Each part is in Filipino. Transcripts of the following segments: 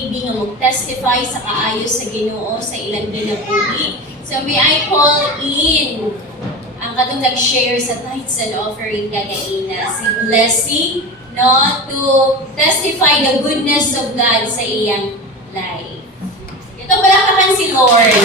KKB nga mag-testify sa kaayos sa Ginoo sa ilang ginabuhi. So may I call in ang katong nag-share sa tithes and offering kagaina, si Blessing, no, to testify the goodness of God sa iyang life. Ito palakpakan si Lord.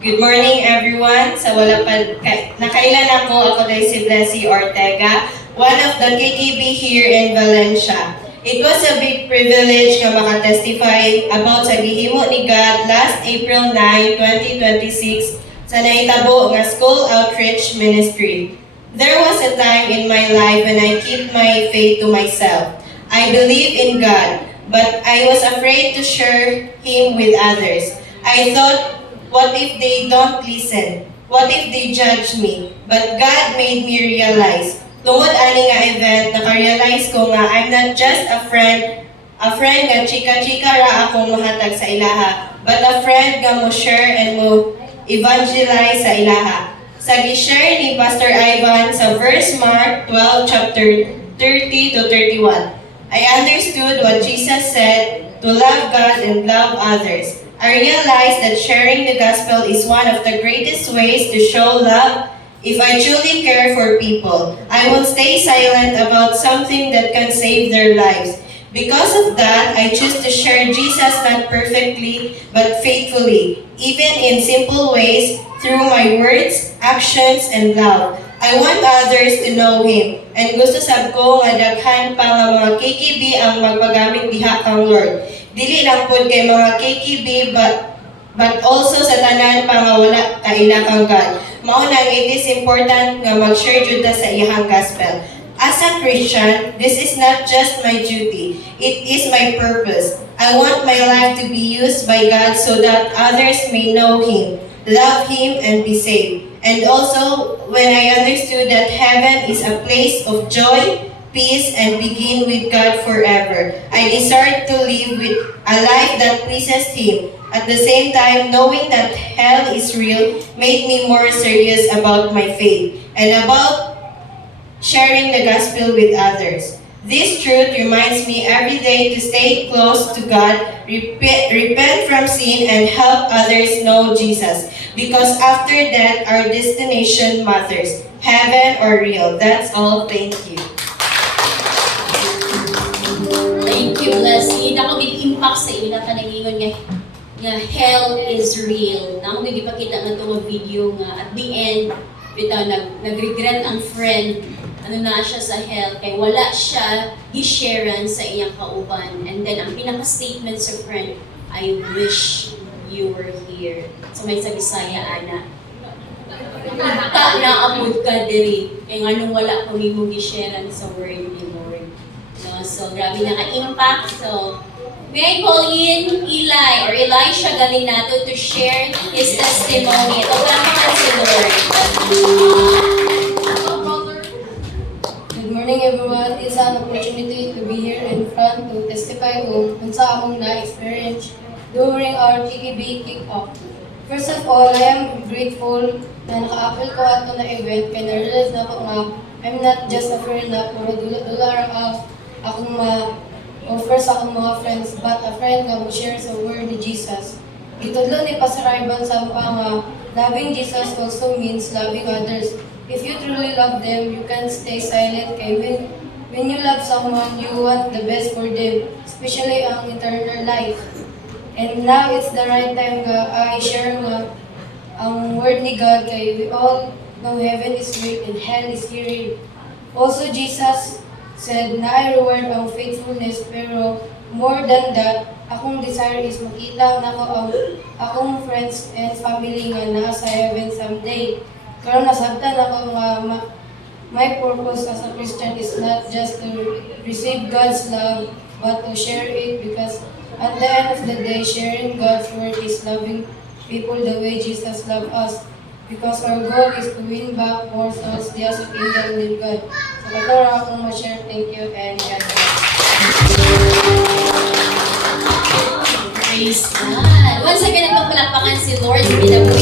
Good morning, everyone. Sa wala pa nakailan ako dahil si Blessy Ortega, one of the KKB here in Valencia. It was a big privilege na makatestify about sa gihimo ni God last April 9, 2026 sa naitabo nga School Outreach Ministry. There was a time in my life when I kept my faith to myself. I believe in God, but I was afraid to share Him with others. I thought, what if they don't listen? What if they judge me? But God made me realize. Tungod ani nga event, naka-realize ko nga I'm not just a friend nga chika-chika ra akong mahatag sa ilaha, but a friend nga mo share and mo evangelize sa ilaha. Sa gi-share ni Pastor Ivan sa verse Mark 12 chapter 30 to 31, I understood what Jesus said, to love God and love others. I realized that sharing the gospel is one of the greatest ways to show love. If I truly care for people, I will stay silent about something that can save their lives. Because of that, I choose to share Jesus not perfectly, but faithfully, even in simple ways, through my words, actions, and love. I want others to know Him, and gusto sab ko nga daghan pa nga mga KKB ang magpagamit diha kang Lord. Dili lang pod kay mga KKB but also sa tanan pa nga wala kaila kang God. Mao nang it is important nga mag-share jud ta sa iyang gospel. As a Christian, this is not just my duty, it is my purpose. I want my life to be used by God so that others may know Him, love Him, and be saved. And also, when I understood that heaven is a place of joy, peace, and begin with God forever, I desired to live with a life that pleases Him. At the same time, knowing that hell is real made me more serious about my faith and about sharing the gospel with others. This truth reminds me every day to stay close to God, repent from sin, and help others know Jesus. Because after that, our destination matters, heaven or real. That's all. Thank you. Thank you, Blessing. Ako gid-impact sa ila ka nagingon nga hell is real. Ako gid-ipakita nga itong video nga at the end, bitaw nag-regret ang friend ano na siya sa hell, kay wala siya i-sharean sa iyang kauban. And then, ang pinaka-statement sa friend, I wish you were here. So, may sa Bisaya, ana. Na amod ka diri, kay nga nung wala ko mo i-sharean sa word ni Lord. No? So, grabe na ka-impact. So, may I call in Eli or Elisha Galinato to share his testimony. Ito pa naman si Lord. Good morning, everyone. It's an opportunity to be here in front to testify kung sa among na-experience during our KKB kick-off. First of all, I am grateful na naka-apple ko ato na event kaya na-realize na ako nga I'm not just a friend na puro dula-dula akong offer sa akong mga friends, but a friend nga mag-share sa word ni Jesus. Gitudlo ni Pastor Ivan sa nga loving Jesus also means loving others. If you truly love them, you can stay silent. Kay when you love someone, you want the best for them, especially ang eternal life. And now it's the right time nga I share nga ang word ni God kay we all know heaven is real and hell is real. Also Jesus said na I reward ang faithfulness, pero more than that, akong desire is makita na ang akong friends and family nga nasa heaven someday. Pero nasabtan ako nga my purpose as a Christian is not just to receive God's love, but to share it, because at the end of the day, sharing God's word is loving people the way Jesus loved us. Because our goal is to win back more souls diya sa kingdom ng God. So, katara akong ma-share. Thank you and God bless. Praise God. Once again, nagpapalakpakan si Lord. Hindi na po